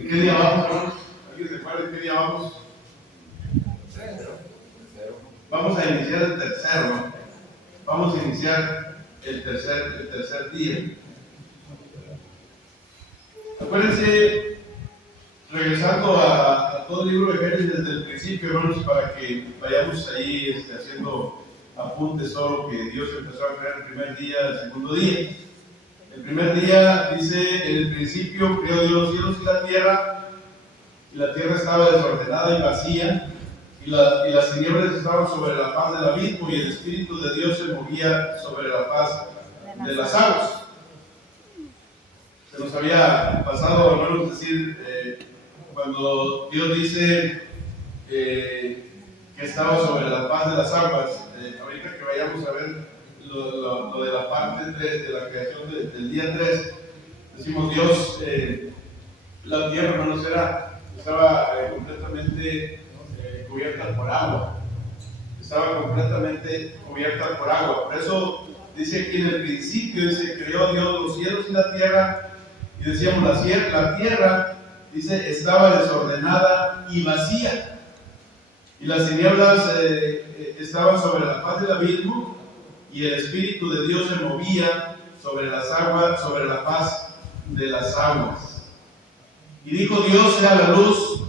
¿En qué día vamos, hermanos? ¿Alguien se acuerda en qué día vamos? Vamos a iniciar el tercero. Vamos a iniciar el tercer día. Acuérdense, regresando a todo el libro de Génesis desde el principio, hermanos, para que vayamos ahí haciendo apuntes todo lo que Dios empezó a crear el primer día, el segundo día. El primer día dice: en el principio creó Dios los cielos y la tierra estaba desordenada y vacía, y las tinieblas estaban sobre la faz del abismo, y el Espíritu de Dios se movía sobre la faz de las aguas. Se nos había pasado, hermanos, decir, cuando Dios dice que estaba sobre la faz de las aguas, ahorita que vayamos a ver lo de la parte 3 de la creación del día 3, decimos Dios, la tierra, hermanos, estaba completamente cubierta por agua. Estaba completamente cubierta por agua. Por eso dice aquí en el principio, dice: creó Dios los cielos y la tierra. Y decíamos, la tierra, dice, estaba desordenada y vacía. Y las tinieblas estaban sobre la faz del abismo, y el Espíritu de Dios se movía sobre las aguas, sobre la faz de las aguas. Y dijo Dios: sea la luz,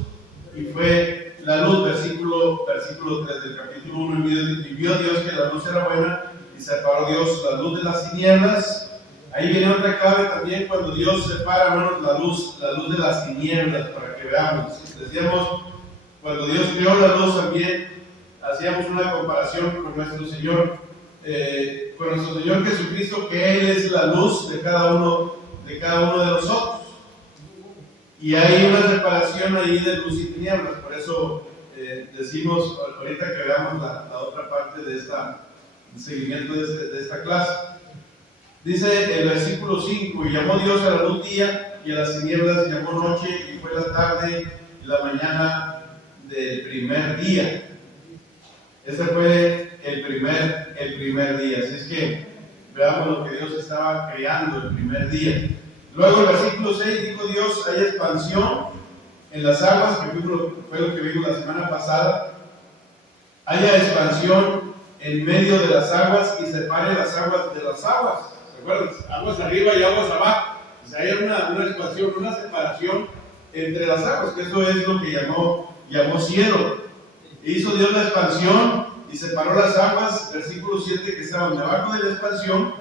y fue la luz. Versículo 3 del capítulo 1. Y vio Dios que la luz era buena, y separó Dios la luz de las tinieblas. Ahí viene otra clave también, cuando Dios separa, hermanos, la luz de las tinieblas, para que veamos. Decíamos, cuando Dios creó la luz también, hacíamos una comparación con nuestro Señor Jesucristo, que Él es la luz de cada uno de nosotros. Y hay una separación ahí de luz y tinieblas. Por eso decimos, ahorita que veamos la otra parte de el seguimiento de esta clase. Dice el versículo 5: y llamó Dios a la luz día, y a las tinieblas llamó noche, y fue la tarde y la mañana del primer día. Ese fue el primer día. Así es que veamos lo que Dios estaba creando el primer día. Luego el versículo 6: dijo Dios: haya expansión en las aguas, que fue lo que vimos la semana pasada. Haya expansión en medio de las aguas, y separe las aguas de las aguas. ¿Recuerdan? Aguas arriba y aguas abajo. O sea, hay una expansión, una separación entre las aguas, que eso es lo que llamó cielo. E hizo Dios la expansión y separó las aguas, versículo 7, que estaban debajo de la expansión,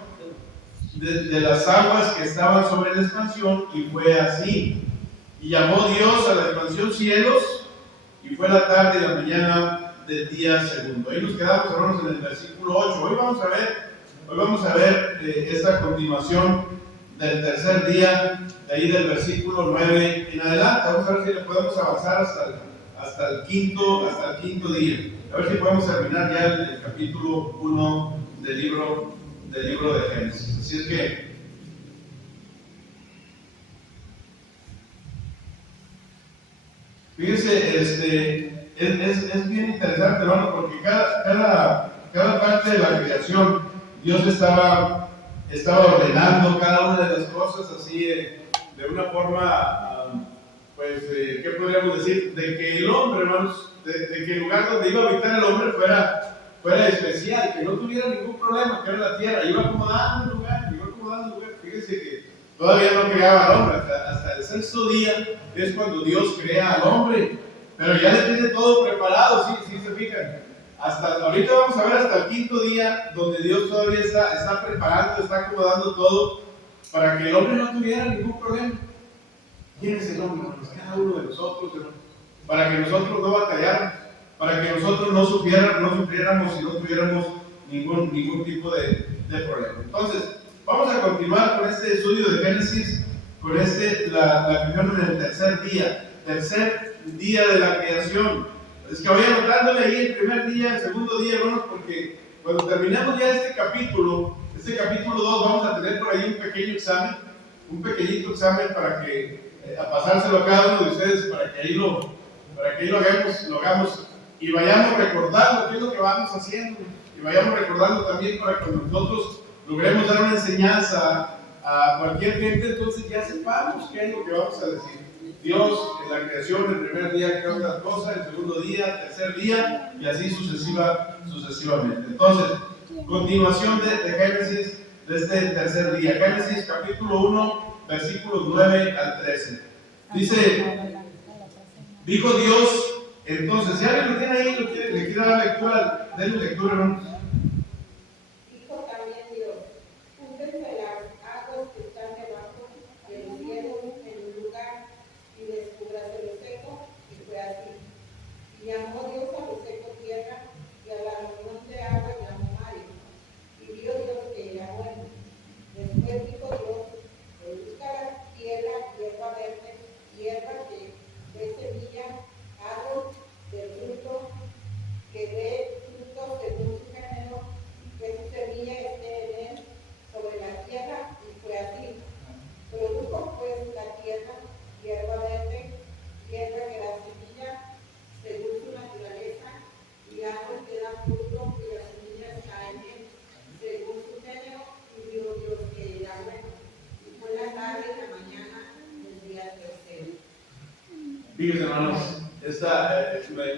de las aguas que estaban sobre la expansión, y fue así. Y llamó Dios a la expansión cielos, y fue la tarde y la mañana del día segundo. Ahí nos quedamos, hermanos, en el versículo 8. Hoy vamos a ver esta continuación del tercer día, de ahí del versículo 9 en adelante. Vamos a ver si le podemos avanzar hasta el quinto día. A ver si podemos terminar ya el capítulo 1 del libro de Génesis. Así es que fíjense, es bien interesante, hermano, porque cada parte de la creación, Dios estaba ordenando cada una de las cosas así, de una forma, ¿qué podríamos decir? De que el hombre, hermanos, de que el lugar donde iba a habitar el hombre fuera especial, que no tuviera ningún problema, que era la tierra. Iba acomodando el lugar. Fíjense que todavía no creaba al hombre, hasta el sexto día es cuando Dios crea al hombre, pero ya le tiene todo preparado, sí se fijan. Ahorita vamos a ver hasta el quinto día, donde Dios todavía está preparando, está acomodando todo para que el hombre no tuviera ningún problema. ¿Quién es el hombre, hermanos? Cada uno de nosotros, hermanos. Para que nosotros no batalláramos, para que nosotros no sufriéramos y no tuviéramos ningún tipo de problema. Entonces, vamos a continuar con este estudio de Génesis, con la creación en el tercer día de la creación. Es que voy anotándole ahí el primer día, el segundo día, hermanos, porque cuando terminemos ya este capítulo 2, vamos a tener por ahí un pequeñito examen para que, a pasárselo a cada uno de ustedes, para que ahí lo hagamos y vayamos recordando qué es lo que vamos haciendo, y vayamos recordando también para que nosotros logremos dar una enseñanza a cualquier gente, entonces ya sepamos qué es lo que vamos a decir. Dios en la creación, el primer día creó tal cosa, el segundo día, tercer día, y así sucesivamente. Entonces, continuación de Génesis, de este tercer día. Génesis capítulo 1, versículos 9 al 13. Dice, dijo Dios, entonces, si alguien lo tiene ahí, le quiere dar lectura, denle lectura, hermanos. Dijo también Dios, júntense las aguas que están debajo del cielo en un lugar y descúbrase lo seco, y fue así. Y llamó Dios a lo seco tierra, y a la reunión de agua llamó mares. Y vio Dios que era bueno. Después dijo Dios, produzca la tierra hierba verde, hierba que dé semilla, árbol de fruto, que dé fruto según su género, que su semilla esté en él sobre la tierra, y fue así. Produjo pues la tierra hierba verde, hierba que da semilla según su naturaleza, y árbol que da fruto, que la semilla está en él según su género, y vio Dios que era bueno. Y fue la tarde y la mañana del día tercero. Fíjense, hermanos,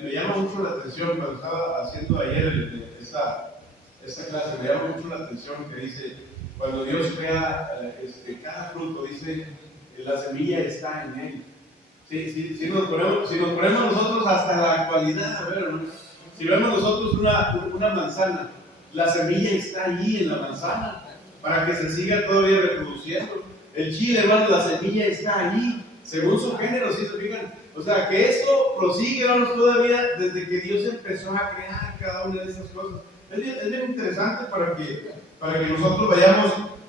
me llama mucho la atención cuando estaba haciendo ayer esta clase, me llama mucho la atención que dice, cuando Dios crea cada fruto, dice, la semilla está en él. Si nos ponemos nosotros hasta la actualidad, a ver, hermanos, si vemos nosotros una manzana, la semilla está allí en la manzana para que se siga todavía reproduciendo. El chile, hermanos, la semilla está allí, según su género, si se fijan. O sea, que esto prosigue, hermanos, todavía desde que Dios empezó a crear cada una de esas cosas. Es bien interesante para que nosotros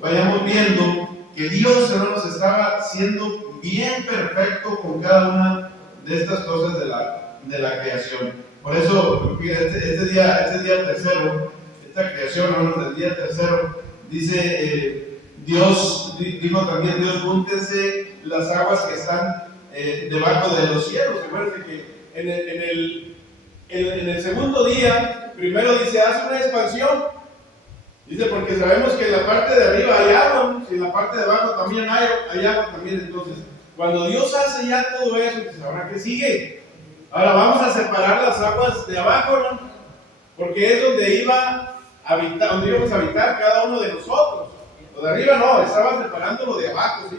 vayamos viendo que Dios, hermanos, estaba siendo bien perfecto con cada una de estas cosas de la creación. Por eso, este día tercero, esta creación, hermanos, del día tercero, dice Dios, dijo también Dios, júntense las aguas que están debajo de los cielos. Recuerden que en el segundo día, primero dice, haz una expansión. Dice, porque sabemos que en la parte de arriba hay agua, y en la parte de abajo también hay agua también. Entonces, cuando Dios hace ya todo eso, pues ahora ¿qué sigue? Ahora vamos a separar las aguas de abajo, ¿no? Porque es donde íbamos a habitar cada uno de nosotros. Lo de arriba no, estaba separando lo de abajo, ¿sí?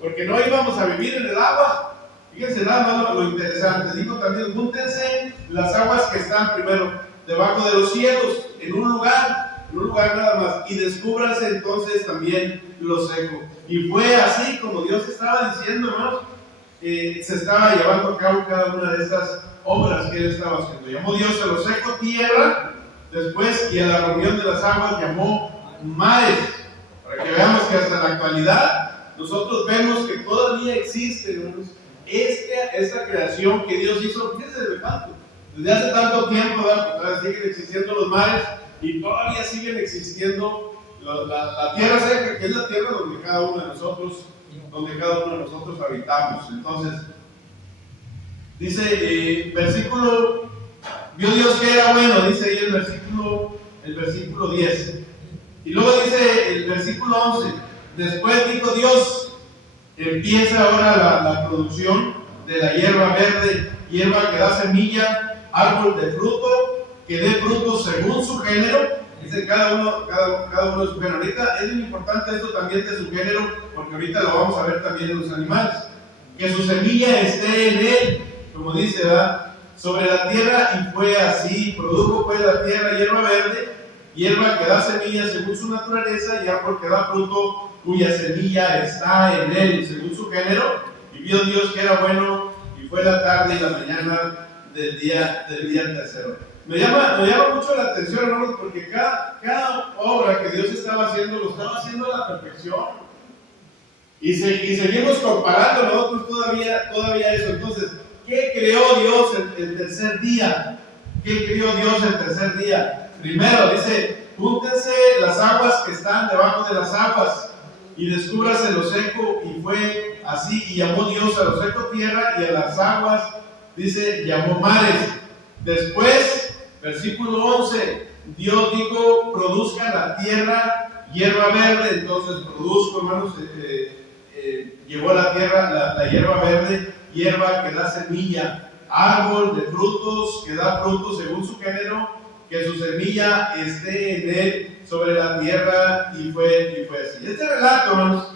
Porque no íbamos a vivir en el agua. Fíjense nada más lo interesante. Dijo también, júntense las aguas que están primero debajo de los cielos, en un lugar nada más, y descúbranse entonces también lo seco. Y fue así como Dios estaba diciendo, hermanos, se estaba llevando a cabo cada una de estas obras que Él estaba haciendo. Llamó Dios a lo seco tierra, después, y a la reunión de las aguas llamó mares, para que veamos que hasta la actualidad nosotros vemos que todavía existe, hermanos, esta creación que Dios hizo. Desde hace tanto tiempo, ¿verdad? Siguen existiendo los mares y todavía siguen existiendo la tierra seca, que es la tierra donde cada uno de nosotros habitamos. Entonces, dice versículo, vio Dios que era bueno, dice ahí el versículo 10. Y luego dice el versículo 11, después dijo Dios, empieza ahora la producción de la hierba verde, hierba que da semilla, árbol de fruto, que dé fruto según su género. Dice cada uno de su género. Ahorita es muy importante esto también de su género, porque ahorita lo vamos a ver también en los animales. Que su semilla esté en él, como dice, ¿verdad? Sobre la tierra, y fue así. Produjo pues la tierra hierba verde, hierba que da semilla según su naturaleza, y árbol que da fruto, cuya semilla está en él, según su género. Y vio Dios que era bueno, y fue la tarde y la mañana del día tercero. Me llama mucho la atención, hermanos, porque cada obra que Dios estaba haciendo, lo estaba haciendo a la perfección. Y seguimos comparando nosotros todavía eso. Entonces, ¿qué creó Dios el tercer día? ¿Qué creó Dios el tercer día? Primero dice, júntense las aguas que están debajo de las aguas, y descúbrase lo seco, y fue así. Y llamó Dios a lo seco tierra, y a las aguas, dice, llamó mares. Después, versículo 11, Dios dijo, produzca la tierra hierba verde. Entonces produzco, hermanos, llevó a la tierra la hierba verde, hierba que da semilla, árbol de frutos que da frutos según su género, que su semilla esté en él sobre la tierra, y fue así. Este relato, hermanos,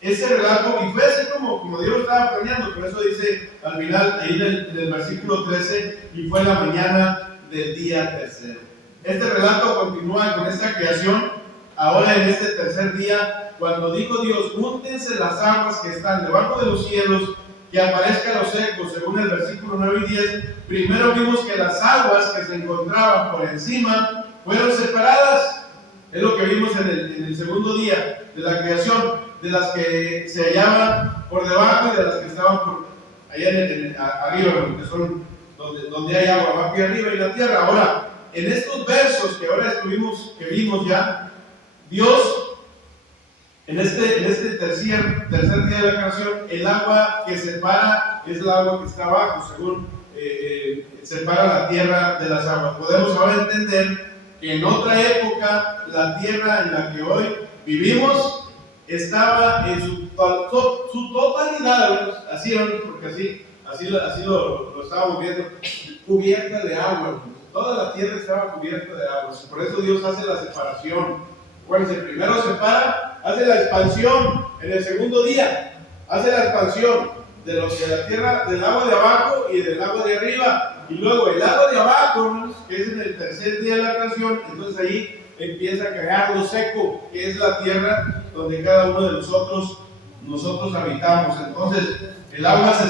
ese relato, y fue así como Dios lo estaba planeando. Por eso dice al final, ahí en el versículo 13, y fue la mañana del día tercero. Este relato continúa con esta creación. Ahora en este tercer día, cuando dijo Dios, júntense las aguas que están debajo de los cielos, que aparezcan los ecos, según el versículo 9 y 10, primero vimos que las aguas que se encontraban por encima fueron separadas. Es lo que vimos en el segundo día de la creación, de las que se hallaban por debajo y de las que estaban allá arriba, que son donde hay agua abajo y arriba, y la tierra. Ahora, en estos versos que ahora vimos ya, Dios, en este tercer día de la creación, el agua que separa es el agua que está abajo, según separa la tierra de las aguas. Podemos ahora entender que en otra época la tierra en la que hoy vivimos estaba en su totalidad, así, porque así lo estábamos viendo, cubierta de agua. Toda la tierra estaba cubierta de agua. Por eso Dios hace la separación. Acuérdense, primero separa, hace la expansión en el segundo día, hace la expansión de la tierra, del agua de abajo y del agua de arriba. Y luego el agua de abajo, que es en el tercer día de la creación, entonces ahí empieza a crear lo seco, que es la tierra donde cada uno de nosotros habitamos. Entonces el agua se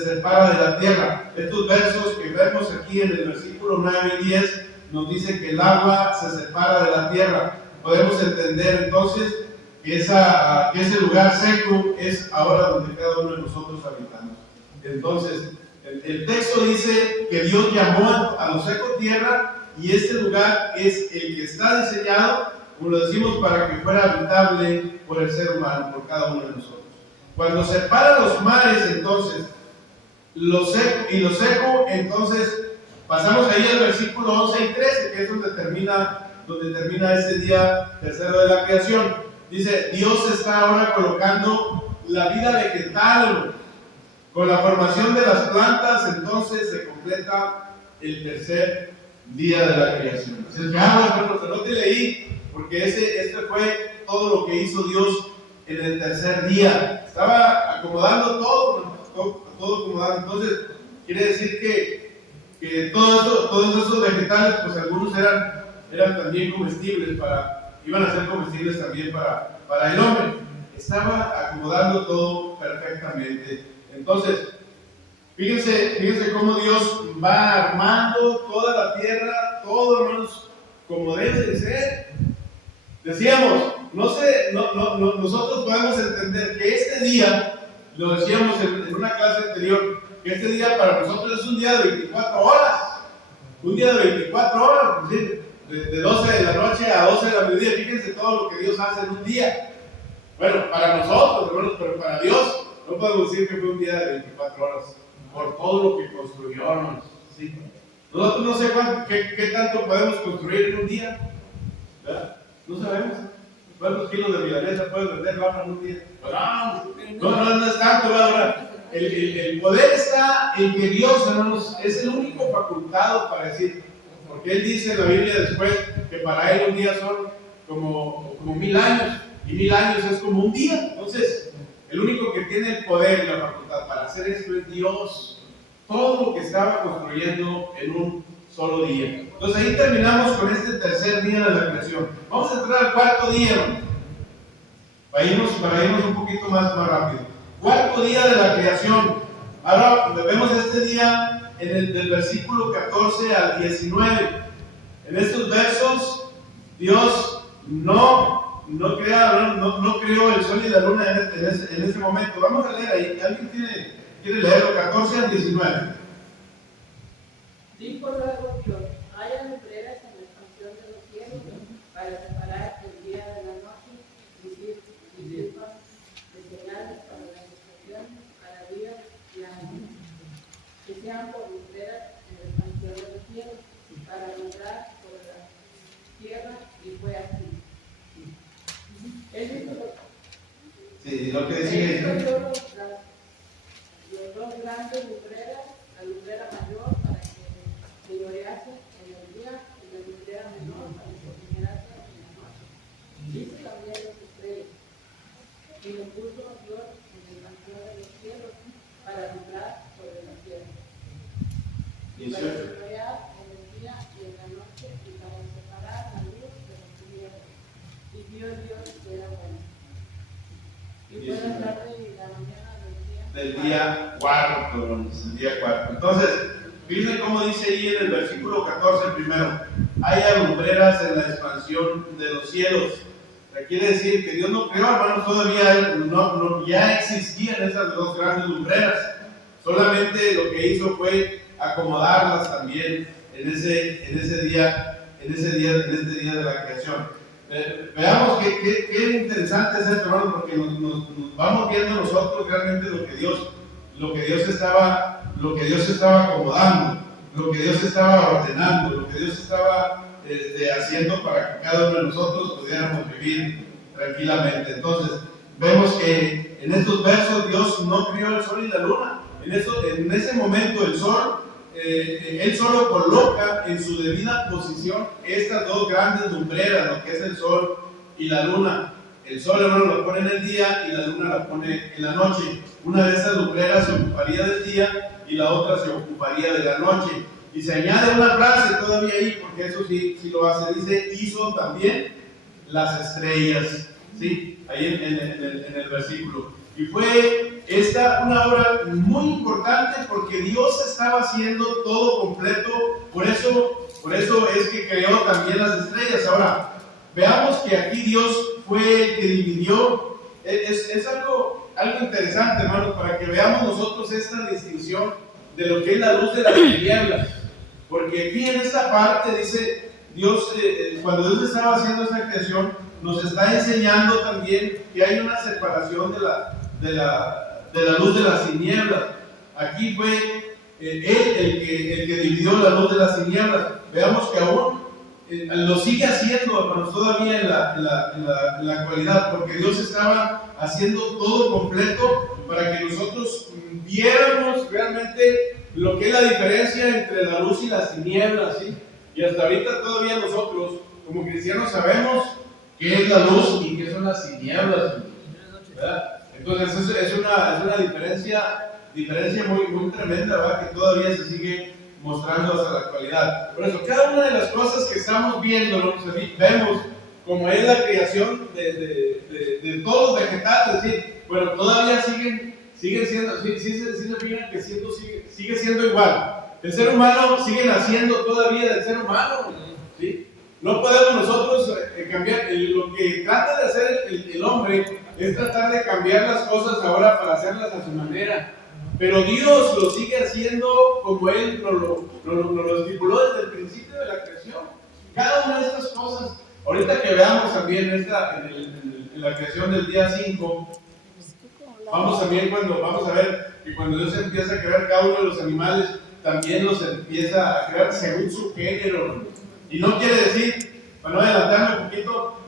separa de la tierra. Estos versos que vemos aquí en el versículo 9 y 10 nos dice que el agua se separa de la tierra. Podemos entender entonces que ese lugar seco es ahora donde cada uno de nosotros habitamos. Entonces el texto dice que Dios llamó a lo seco tierra, y este lugar es el que está diseñado, como lo decimos, para que fuera habitable por el ser humano, por cada uno de nosotros. Cuando separa los mares, entonces, lo seco, entonces pasamos ahí al versículo 11 y 13, que es donde termina este día tercero de la creación. Dice, Dios está ahora colocando la vida vegetal. Con la formación de las plantas, entonces se completa el tercer día de la creación. Así es que, bueno, no te leí, porque este fue todo lo que hizo Dios en el tercer día. Estaba acomodando todo acomodado. Entonces, quiere decir que todos esos vegetales, pues algunos eran también comestibles, iban a ser comestibles también para el hombre. Estaba acomodando todo perfectamente. Entonces, fíjense cómo Dios va armando toda la tierra, todo, hermanos, como debe de ser. Decíamos, nosotros podemos entender que este día, lo decíamos en una clase anterior, que este día para nosotros es un día de 24 horas. Un día de 24 horas, es decir, de 12 de la noche a 12 de la mediodía. Fíjense todo lo que Dios hace en un día. Bueno, para nosotros, hermanos, pero para Dios no podemos decir que fue un día de 24 horas, por todo lo que construyó, hermanos. ¿Sí? Nosotros no sé qué tanto podemos construir en un día, ¿verdad? No sabemos. ¿Cuántos kilos de milanesa puedes vender en un día? No es tanto, ¿verdad? El poder está en que Dios, hermanos, es el único facultado para decir, porque Él dice en la Biblia después que para Él un día son como 1000 años, y 1000 años es como un día. Entonces, el único que tiene el poder y la facultad para hacer esto es Dios. Todo lo que estaba construyendo en un solo día. Entonces ahí terminamos con este tercer día de la creación. Vamos a entrar al cuarto día, hermanos, para irnos un poquito más rápido. Cuarto día de la creación. Ahora vemos este día del versículo 14 al 19. En estos versos, Dios no creó el sol y la luna en ese momento. Vamos a leer ahí. ¿Alguien quiere leerlo? 14 al 19. Dijo luego Dios, haya lumbreras en la expansión de los cielos para separar el día de la noche, y sirvan de señales para las estaciones, para día y año, que sean por lumbreras en la expansión de los cielos, para alumbrar sobre la tierra, y fue así. Él dijo Sí, lo que sigue. Los dos grandes lumbreras, la lumbrera mayor para que señorease en el día y la lumbrera menor para que señorease en la noche. Dice también los estrellas, y lo puso Dios en el vacío de los cielos para alumbrar sobre la tierra. Y para señorear en el día y en la noche y para separar la luz de las tinieblas. Y vio Dios que era bueno. Y fue la tarde y la mañana del día cuarto, el día cuarto. Entonces, fíjense cómo dice ahí en el versículo 14 primero: haya lumbreras en la expansión de los cielos. O sea, quiere decir que Dios no creó, hermanos, todavía ya existían esas dos grandes lumbreras. Solamente lo que hizo fue acomodarlas también en este día de la creación. Veamos qué interesante es esto, hermano, porque nos vamos viendo nosotros realmente lo que Dios estaba acomodando, lo que Dios estaba ordenando, lo que Dios estaba haciendo para que cada uno de nosotros pudiéramos vivir tranquilamente. Entonces, vemos que en estos versos Dios no crió el sol y la luna. En ese momento el sol, Él solo coloca en su debida posición estas dos grandes lumbreras, lo que es el sol y la luna. El sol, hermano, lo pone en el día y la luna lo pone en la noche. Una de esas lumbreras se ocuparía del día y la otra se ocuparía de la noche. Y se añade una frase todavía ahí, porque eso sí lo hace. Dice: hizo también las estrellas. ¿Sí? Ahí en el versículo. Y fue esta una obra muy importante porque Dios estaba haciendo todo completo. Por eso es que creó también las estrellas. Ahora, veamos que aquí Dios fue el que dividió. Es algo interesante, hermanos, para que veamos nosotros esta distinción de lo que es la luz de las tinieblas. Porque aquí en esta parte dice Dios, cuando Dios estaba haciendo esta creación, nos está enseñando también que hay una separación de la luz de las tinieblas. Aquí fue Él el que dividió la luz de las tinieblas. Veamos que aún lo sigue haciendo, hermanos, todavía en la actualidad, porque Dios estaba haciendo todo completo para que nosotros viéramos realmente lo que es la diferencia entre la luz y las tinieblas, ¿sí? Y hasta ahorita todavía nosotros, como cristianos, sabemos qué es la luz y qué son las tinieblas, ¿verdad? Entonces es una diferencia muy tremenda, ¿verdad? Que todavía se sigue mostrando hasta la actualidad. Por eso, cada una de las cosas que estamos viendo, vemos como es la creación de todos los vegetales, ¿sí? Bueno, todavía siguen siendo, sí se fijan que sigue siendo igual. El ser humano sigue naciendo todavía del ser humano, ¿sí? No podemos nosotros cambiar. Lo que trata de hacer el hombre es tratar de cambiar las cosas ahora para hacerlas a su manera. Pero Dios lo sigue haciendo como Él lo estipuló desde el principio de la creación. Cada una de estas cosas, ahorita que veamos también en la creación del día 5, vamos a ver que cuando Dios empieza a crear cada uno de los animales, también los empieza a crear según su género. Y no quiere decir, para no adelantarme un poquito,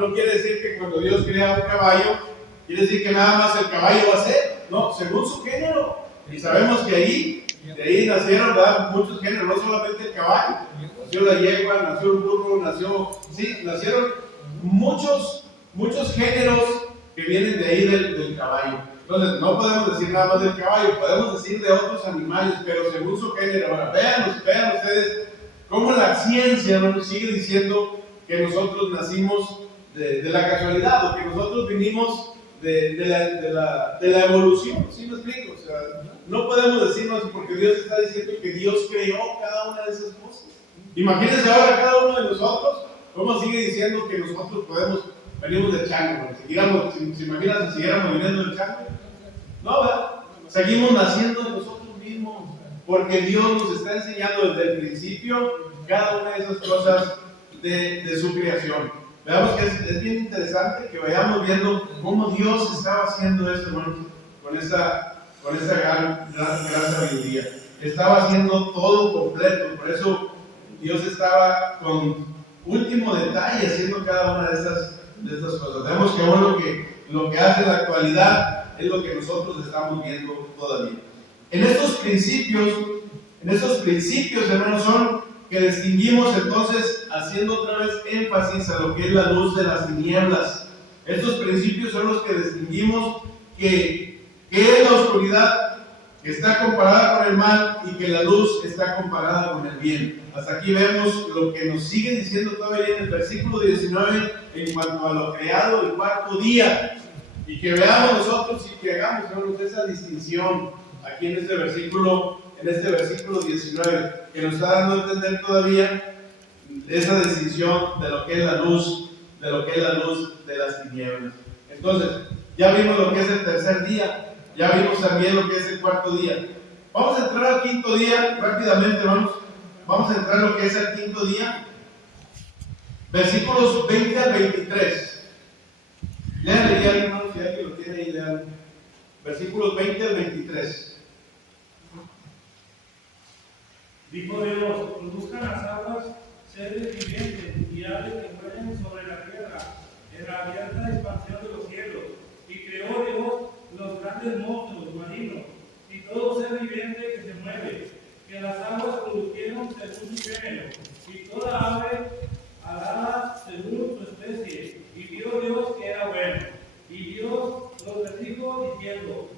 no quiere decir que cuando Dios crea un caballo, quiere decir que nada más el caballo va a ser. No, según su género. Y sabemos que de ahí nacieron, ¿verdad?, muchos géneros, no solamente el caballo. Nació la yegua, nació el burro, nacieron muchos géneros que vienen de ahí del caballo. Entonces, no podemos decir nada más del caballo, podemos decir de otros animales, pero según su género. Ahora, vean ustedes cómo la ciencia nos sigue diciendo que nosotros nacimos de la casualidad, o que nosotros vinimos de la evolución. ¿Sí me explico? O sea, no podemos decirnos, porque Dios está diciendo que Dios creó cada una de esas cosas. Imagínense ahora cada uno de nosotros, cómo sigue diciendo que nosotros venimos del chango. ¿Se imaginan si siguiéramos viniendo del chango? No, ¿verdad? Seguimos naciendo de nosotros mismos, porque Dios nos está enseñando desde el principio cada una de esas cosas de su creación. Veamos que es bien interesante que vayamos viendo cómo Dios estaba haciendo esto, hermanos, con esa gran sabiduría. Estaba haciendo todo completo, por eso Dios estaba con último detalle haciendo cada una de estas cosas. Vemos que lo que hace en la actualidad es lo que nosotros estamos viendo todavía. En estos principios, hermanos, son que distinguimos entonces, haciendo otra vez énfasis a lo que es la luz de las tinieblas. Estos principios son los que distinguimos que es la oscuridad que está comparada con el mal y que la luz está comparada con el bien. Hasta aquí vemos lo que nos sigue diciendo todavía en el versículo 19 en cuanto a lo creado el cuarto día. Y que veamos nosotros y que hagamos, hermanos, esa distinción aquí en este versículo 19, que nos está dando a entender todavía esa distinción de lo que es la luz, de las tinieblas. Entonces, ya vimos lo que es el tercer día. Ya vimos también lo que es el cuarto día. Vamos a entrar al quinto día rápidamente, hermanos. Vamos a entrar a lo que es el quinto día. Versículos 20 al 23. Léanle ya, hermanos, si alguien lo tiene ahí, léanle. Versículos 20 al 23. Dijo Dios: produzcan las aguas seres vivientes y aves que vuelen sobre la tierra en la abierta expansión de los cielos. Y creó Dios los grandes monstruos marinos y todo ser viviente que se mueve, que las aguas produjeron según su género, y toda ave alada según su especie. Y vio Dios que era bueno. Y Dios los bendijo diciendo: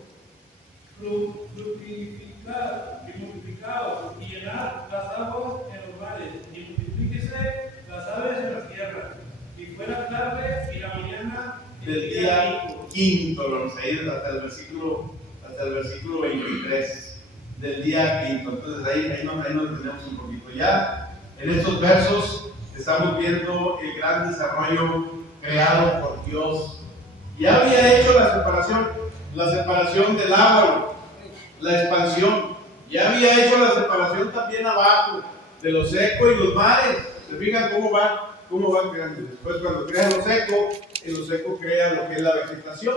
fructificad y multiplicaos, y llenad las aguas en los mares, y multiplíquese las aves en las tierras. Y fue la tarde y la mañana del día quinto, vamos a ir hasta el versículo 23 del día quinto. Entonces ahí nos detenemos un poquito. Ya en estos versos estamos viendo el gran desarrollo creado por Dios. Ya había hecho la separación del agua, la expansión. Ya había hecho la separación también abajo de lo seco y los mares. ¿Se fijan cómo van creando? Después, cuando crea lo seco crea lo que es la vegetación.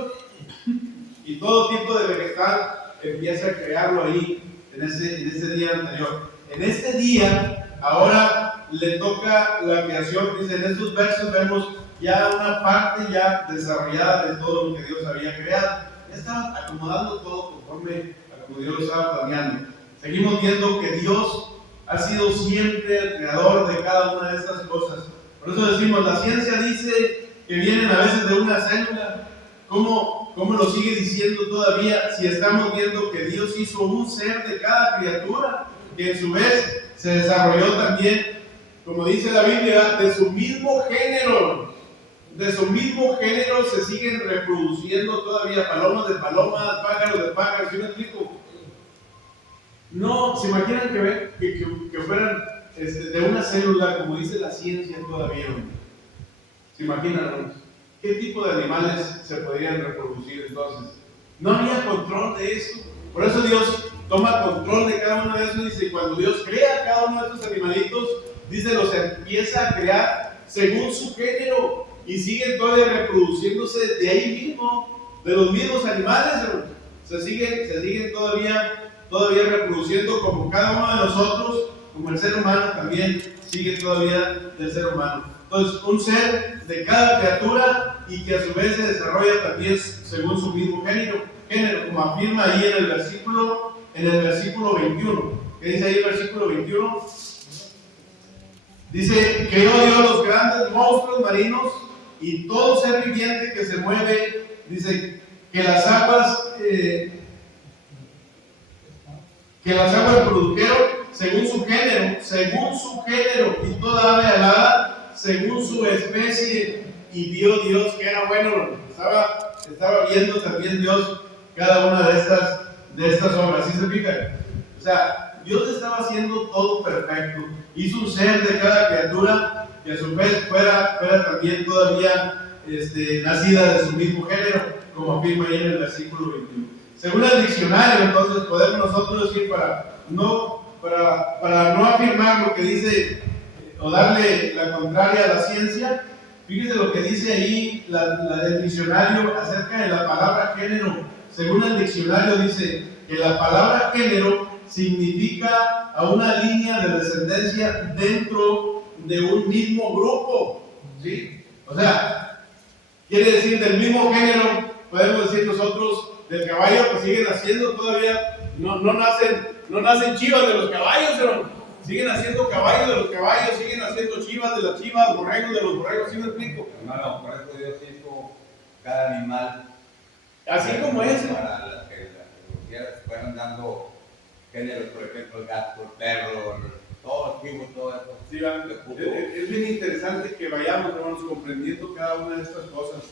Y todo tipo de vegetal empieza a crearlo ahí, en ese día anterior. En este día, ahora le toca la creación. Dice, en estos versos vemos ya una parte ya desarrollada de todo lo que Dios había creado. Ya estaba acomodando todo conforme a como Dios lo estaba planeando. Seguimos viendo que Dios ha sido siempre el creador de cada una de estas cosas. Por eso decimos, la ciencia dice que vienen a veces de una célula. ¿Cómo lo sigue diciendo todavía si estamos viendo que Dios hizo un ser de cada criatura, que en su vez se desarrolló también, como dice la Biblia, de su mismo género? De su mismo género se siguen reproduciendo todavía palomas de palomas, pájaros de pájaros. ¿Sí me explico? No, ¿se imaginan que fueran de una célula, como dice la ciencia todavía? ¿Se imaginan? ¿Qué tipo de animales se podrían reproducir entonces? No había control de eso. Por eso Dios toma control de cada uno de esos. Dice, cuando Dios crea cada uno de estos animalitos, dice, los empieza a crear según su género. Y siguen todavía reproduciéndose de ahí mismo, de los mismos animales. Se siguen todavía reproduciendo como cada uno de nosotros, como el ser humano también sigue todavía del ser humano. Entonces, un ser de cada criatura y que a su vez se desarrolla también según su mismo género, como afirma ahí en el versículo 21. ¿Qué dice ahí el versículo 21? Dice, creó Dios los grandes monstruos marinos y todo ser viviente que se mueve. Dice que las aguas produjeron según su género, y toda ave alada según su especie. Y vio Dios que era bueno. Estaba viendo también Dios cada una de estas obras. ¿Sí se fijan? O sea, Dios estaba haciendo todo perfecto. Hizo un ser de cada criatura que a su vez fuera también todavía nacida de su mismo género, como afirma ahí en el versículo 21. Según el diccionario, entonces podemos nosotros decir, para no afirmar lo que dice o darle la contraria a la ciencia, fíjese lo que dice ahí el diccionario acerca de la palabra género. Según el diccionario dice que la palabra género significa a una línea de descendencia dentro de un mismo grupo, ¿sí? O sea, quiere decir del mismo género podemos decir nosotros, del caballo, pues siguen haciendo todavía, no nacen chivas de los caballos, pero siguen haciendo caballos de los caballos, siguen haciendo chivas de las chivas, borregos de los borregos, ¿sí me explico? Hermano, por eso Dios hizo cada animal. Así como es. Para las que las fueron dando géneros, por ejemplo, el gato, el perro, todos los tipos, todo eso. Sí, es bien interesante que vayamos, hermanos, comprendiendo cada una de estas cosas.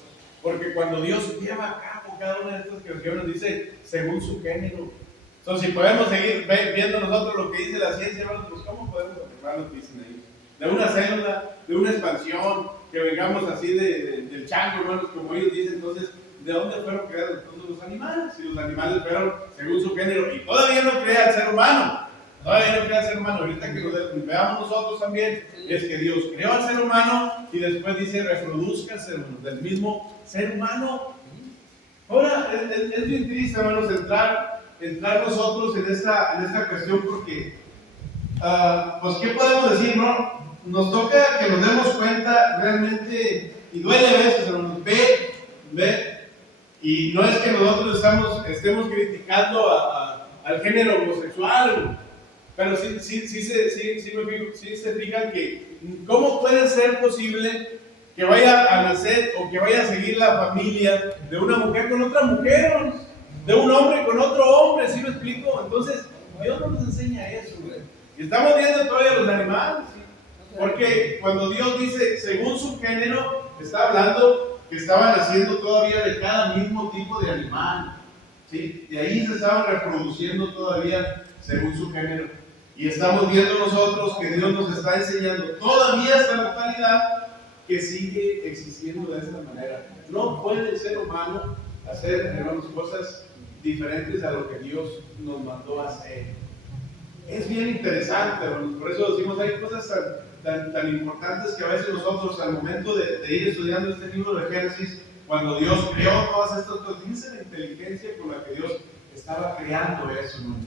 Porque cuando Dios lleva a cabo cada una de estas creaciones, dice según su género. Entonces, si podemos seguir viendo nosotros lo que dice la ciencia, hermanos, pues ¿cómo podemos afirmar lo que dicen ahí? De una célula, de una expansión, que vengamos así del chango, hermanos, como ellos dicen. Entonces, ¿de dónde fueron creados todos los animales? Si los animales fueron según su género, y todavía no crea el ser humano. Todavía no crea el ser humano. Ahorita que lo veamos nosotros también, es que Dios creó al ser humano y después dice reproduzcase del mismo ser humano. Ahora, es bien triste, hermanos, entrar nosotros en esta cuestión porque, pues, ¿qué podemos decir, no? Nos toca que nos demos cuenta realmente, y duele a veces, hermanos, ve, y no es que nosotros estemos criticando al género homosexual, pero sí se fijan que cómo puede ser posible que vaya a nacer o que vaya a seguir la familia de una mujer con otra mujer, de un hombre con otro hombre, ¿sí me explico? Entonces, Dios no nos enseña eso, güey. Y estamos viendo todavía los animales, ¿sí? Porque cuando Dios dice según su género, está hablando que estaban haciendo todavía de cada mismo tipo de animal, ¿sí? De ahí se estaban reproduciendo todavía según su género. Y estamos viendo nosotros que Dios nos está enseñando todavía hasta la actualidad que sigue existiendo de esta manera. No puede el ser humano hacer, hermanos, cosas diferentes a lo que Dios nos mandó a hacer. Es bien interesante, hermanos. Por eso decimos, hay cosas tan importantes que a veces nosotros, al momento de ir estudiando este libro de Génesis, cuando Dios creó todas estas cosas, fíjense la inteligencia con la que Dios estaba creando eso, hermanos.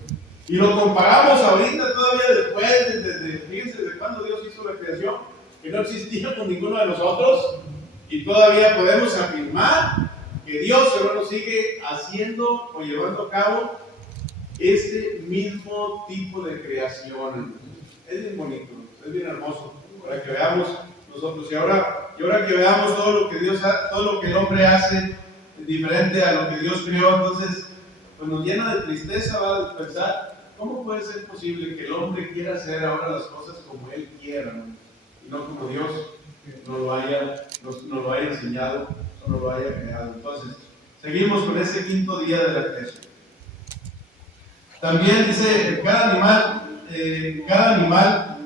Y lo comparamos ahorita, todavía después, fíjense de cuando Dios hizo la creación, que no existía con ninguno de nosotros, y todavía podemos afirmar que Dios, hermanos, sigue haciendo o llevando a cabo este mismo tipo de creación. Es bien bonito, es bien hermoso, para que veamos nosotros. Y ahora que veamos todo lo que todo lo que el hombre hace diferente a lo que Dios creó, entonces pues nos llena de tristeza, ¿va? De pensar, ¿cómo puede ser posible que el hombre quiera hacer ahora las cosas como él quiera, ¿no? Y no como Dios nos lo haya enseñado o nos lo haya creado? Entonces, seguimos con ese quinto día de la creación. También dice, cada animal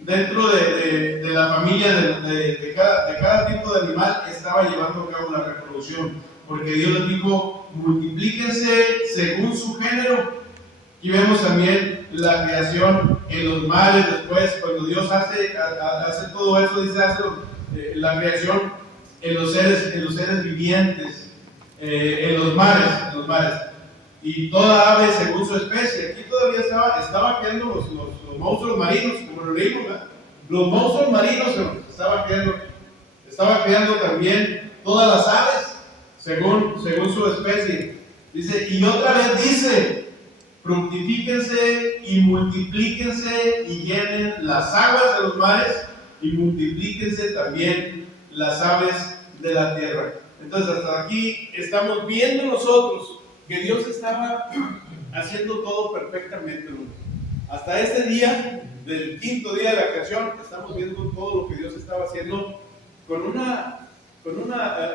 dentro de la familia de cada tipo de animal estaba llevando a cabo una reproducción, porque Dios les dijo, multiplíquense según su género. Y vemos también la creación en los mares después, cuando Dios hace todo eso, dice, hace la creación en los seres vivientes, en los mares, y toda ave según su especie. Aquí todavía estaba creando los monstruos marinos, como lo leímos, ¿verdad? Los monstruos marinos estaba creando también todas las aves según su especie. Dice, y otra vez dice, fructifíquense y multiplíquense y llenen las aguas de los mares y multiplíquense también las aves de la tierra. Entonces hasta aquí estamos viendo nosotros que Dios estaba haciendo todo perfectamente, ¿no? Hasta este día, del quinto día de la creación, estamos viendo todo lo que Dios estaba haciendo con una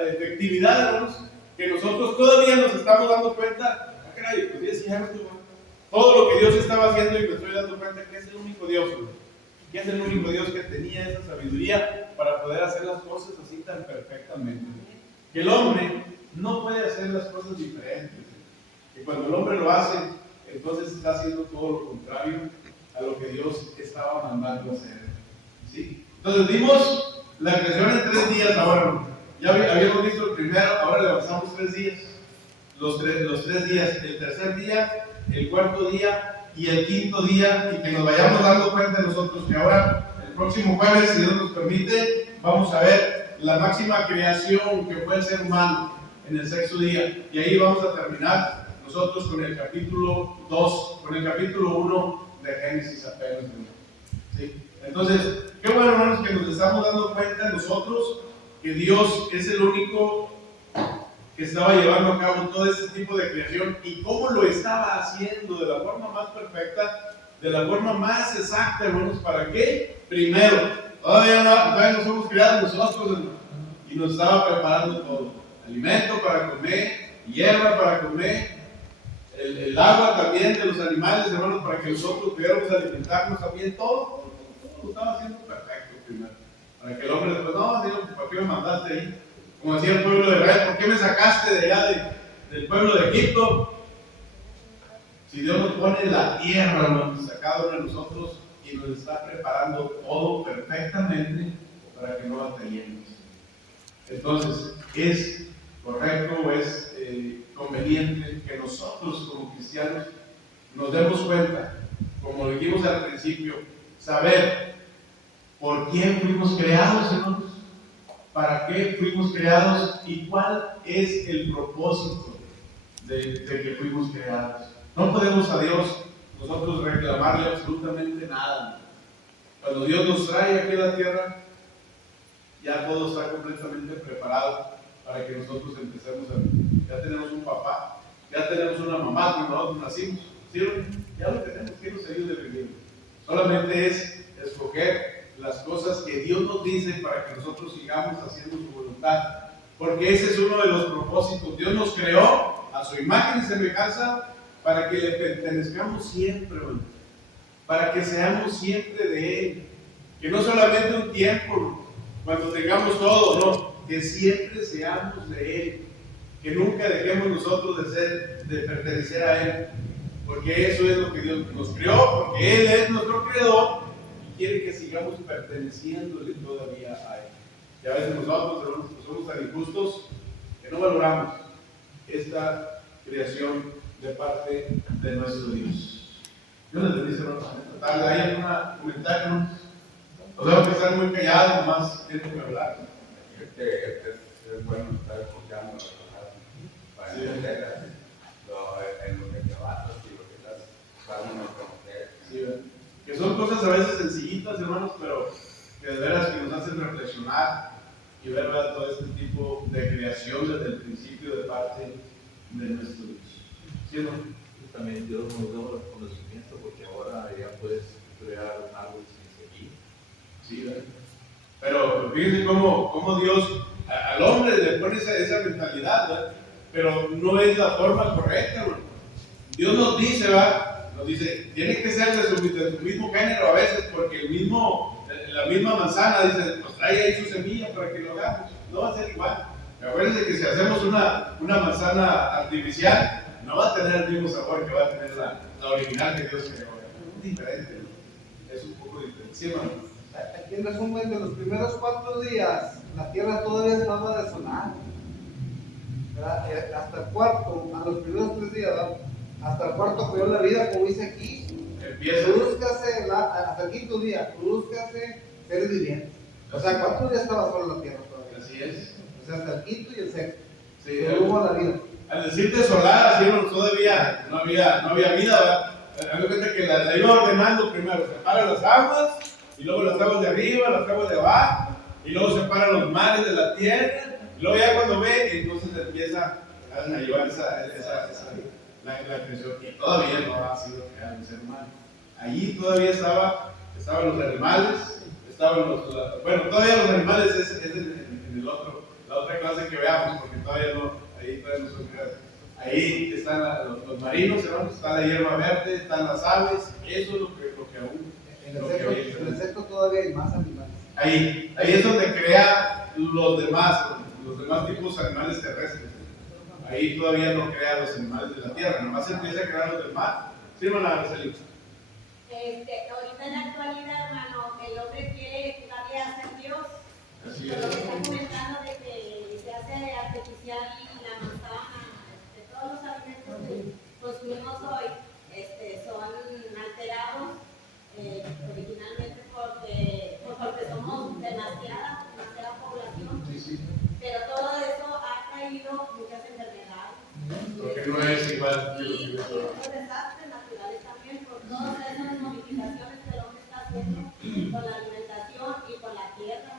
efectividad, hermanos, que nosotros todavía nos estamos dando cuenta. Caray, pues es cierto, ¿no? Todo lo que Dios estaba haciendo, y me estoy dando cuenta que es el único Dios, ¿no? Que es el único Dios que tenía esa sabiduría para poder hacer las cosas así tan perfectamente. Que el hombre no puede hacer las cosas diferentes. Que cuando el hombre lo hace, entonces está haciendo todo lo contrario a lo que Dios estaba mandando hacer. ¿Sí? Entonces vimos la creación en 3 días ahora. Ya habíamos visto el primero, ahora le avanzamos 3 días. Los tres días, el tercer día, el cuarto día y el quinto día, y que nos vayamos dando cuenta nosotros que ahora próximo jueves, si Dios nos permite, vamos a ver la máxima creación que fue el ser humano en el sexto día. Y ahí vamos a terminar nosotros con el capítulo 2, con el capítulo 1 de Génesis apenas. ¿Sí? Entonces, qué bueno, hermanos, que nos estamos dando cuenta nosotros que Dios es el único que estaba llevando a cabo todo este tipo de creación y cómo lo estaba haciendo de la forma más perfecta, de la forma más exacta, hermanos. ¿Para qué? Primero, todavía no somos creados nosotros, hermanos, y nos estaba preparando todo: alimento para comer, hierba para comer, el agua también de los animales, hermanos, para que nosotros pudiéramos alimentarnos también. Todo lo estaba haciendo perfecto primero, para que el hombre después, no, Señor, ¿por qué me mandaste ahí? Como decía el pueblo de Israel, ¿por qué me sacaste de allá del pueblo de Egipto? Si Dios nos pone en la tierra, hermanos, a cada uno de nosotros, y nos está preparando todo perfectamente para que no batallemos. Entonces, es correcto o es conveniente que nosotros como cristianos nos demos cuenta, como dijimos al principio, saber por quién fuimos creados, hermanos, para qué fuimos creados y cuál es el propósito de que fuimos creados. No podemos a Dios nosotros reclamarle absolutamente nada. Cuando Dios nos trae aquí a la tierra, ya todo está completamente preparado para que nosotros empecemos a... Ya tenemos un papá, ya tenemos una mamá cuando nosotros nacimos, ¿sí? Ya lo tenemos, que nos ayude a vivir. Solamente es escoger las cosas que Dios nos dice para que nosotros sigamos haciendo su voluntad, porque ese es uno de los propósitos. Dios nos creó a su imagen y semejanza para que le pertenezcamos siempre, hermano, para que seamos siempre de Él, que no solamente un tiempo cuando tengamos todo, no, que siempre seamos de Él, que nunca dejemos nosotros de pertenecer a Él, porque eso es lo que Dios nos creó, porque Él es nuestro creador y quiere que sigamos perteneciéndole todavía a Él. Y a veces nosotros, hermanos, somos tan injustos que no valoramos esta creación de parte de nuestro Dios. Yo les bendice, hermanos. ¿Hay algún comentario? O tengo que estar muy callado, nomás tienen que hablar. Es bueno estar escuchando para entender en lo que te basas y lo que estás tratando de conocer. Sí, que son cosas a veces sencillitas, hermanos, pero que de veras que nos hacen reflexionar y ver, ¿verdad?, todo este tipo de creación desde el principio de parte de nuestro Dios. ¿Sí, hermano? También Dios nos da el conocimiento porque ahora ya puedes crear un árbol sin seguir. Sí, ¿verdad? Pero fíjense cómo Dios al hombre le pone esa mentalidad, ¿verdad? Pero no es la forma correcta, hermano. Dios nos dice, ¿verdad? Nos dice, tiene que ser de su mismo género a veces, porque la misma manzana, dice, pues trae ahí su semilla para que lo hagamos. No va a ser igual. Acuérdense que si hacemos una manzana artificial, no va a tener el mismo sabor que va a tener la original que Dios creó. Es diferente, ¿no? Es un poco diferente. Sí, hermano. Aquí en resumen, de los primeros 4 días, la tierra todavía estaba desolada. Hasta el cuarto, a los primeros 3 días, ¿verdad? Hasta el cuarto creó la vida, como dice aquí. Produzcase, hasta el quinto día, produzcase seres vivientes. O sea, 4 días estaba sola la tierra todavía. Así es. O sea, hasta el quinto y el sexto. Sí, hubo la vida. Al decirte solar, así todavía no había vida, ¿verdad? Hay cuenta que la iba ordenando primero, separa las aguas, y luego las aguas de arriba, las aguas de abajo, y luego separa los mares de la tierra, y luego ya cuando ve, entonces empieza a llevar la creación, y todavía no ha sido creado el ser humano. Allí todavía estaban los animales, todavía los animales es en la otra clase que veamos, porque todavía no son creados. Ahí están los marinos, hermanos, está la hierba verde, están las aves, eso es lo que aún. En el sexto todavía hay más animales. Ahí es donde crea los demás tipos de animales terrestres. Ahí todavía no crea los animales de la tierra, nomás empieza a crear los del mar. ¿Sí, hermana Araceli? Ahorita en la actualidad, hermano, el hombre quiere darle a ser Dios. Así Pero lo que es. está comentando de que se hace artificial la manzana, de todos los alimentos que consumimos hoy, son alterados originalmente por que no es igual que lo Y que Dios los desastres naturales también, por todas esas modificaciones que el hombre está haciendo con la alimentación y con la tierra.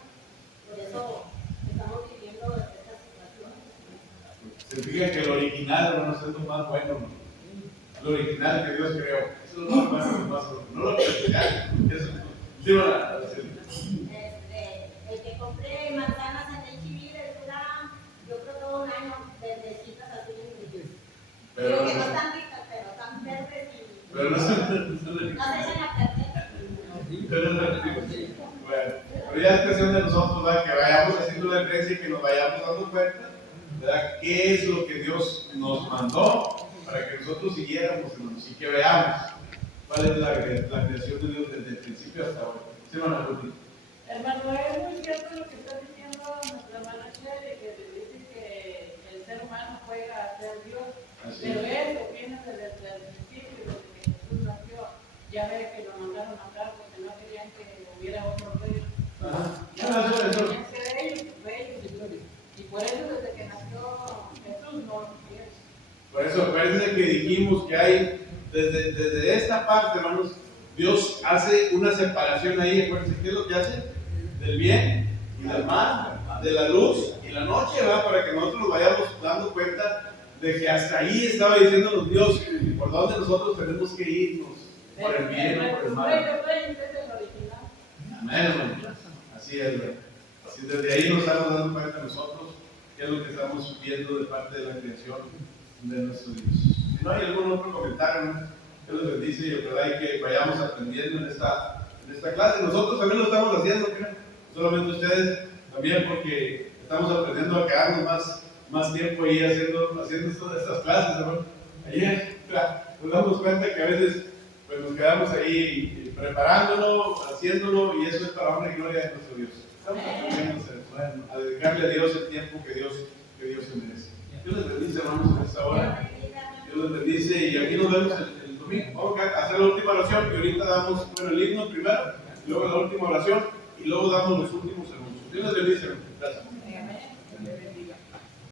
Por eso estamos viviendo esta situación. Se fijan que lo original, hermanos, es lo más bueno, ¿no? Lo original que Dios creó. Eso es lo más bueno, lo más bueno. No lo artificial. Eso sí, El que compré manzanas en el Chivir dura, yo creo, todo un año, verdecitas así. Pero Digo que no- no están ricas, pero están verdes y pero no no se echan a perder. Bueno, pero ya es cuestión de nosotros, ¿verdad? Que vayamos haciendo la creencia y que nos vayamos dando cuenta, ¿verdad? ¿Qué es lo que Dios nos mandó para que nosotros siguiéramos, hermanos, y que veamos cuál es la creación de Dios desde el principio hasta ahora? ¿Sí, hermana Ruti? Hermano, es muy cierto lo que está diciendo nuestra hermana Sherry, que dice que el ser humano juega a ser Dios. Así Pero es. eso viene desde el principio, desde que Jesús nació. Ya ve que lo mandaron matar porque no querían que hubiera otro rey. Eso. Querían ser ellos, reyes y gloria. Y por eso desde que nació Jesús no lo querían. Por eso, acuérdense que dijimos que hay, desde esta parte, hermanos, Dios hace una separación ahí. Acuérdense, ¿qué es lo que hace? Del bien y del mal, de la luz y la noche, ¿verdad? Para que nosotros nos vayamos dando cuenta de que hasta ahí estaba diciéndonos Dios por dónde nosotros tenemos que irnos, por el bien o por el mal. Rey de reyes es el original. Amén, hermano. Así es, ¿verdad? Así desde ahí nos estamos dando cuenta nosotros qué es lo que estamos viendo de parte de la creación de nuestro Dios. Si no hay algún otro comentario, ¿no? Que les bendice y ojalá y que vayamos aprendiendo en esta clase. Nosotros también lo estamos haciendo, creo. Solamente ustedes también, porque estamos aprendiendo a quedarnos más tiempo ahí haciendo estas clases, hermano. Ayer nos damos cuenta que a veces pues, nos quedamos ahí preparándolo, haciéndolo, y eso es para honra y gloria de nuestro Dios. Estamos aprendiendo a dedicarle a Dios el tiempo que Dios se merece. Dios les bendice, hermanos, en esta hora. Dios les bendice y aquí nos vemos el domingo. Vamos a hacer la última oración y ahorita damos, el himno primero, y luego la última oración y luego damos los últimos segundos. Dios les bendice, hermanos. Gracias. Amén.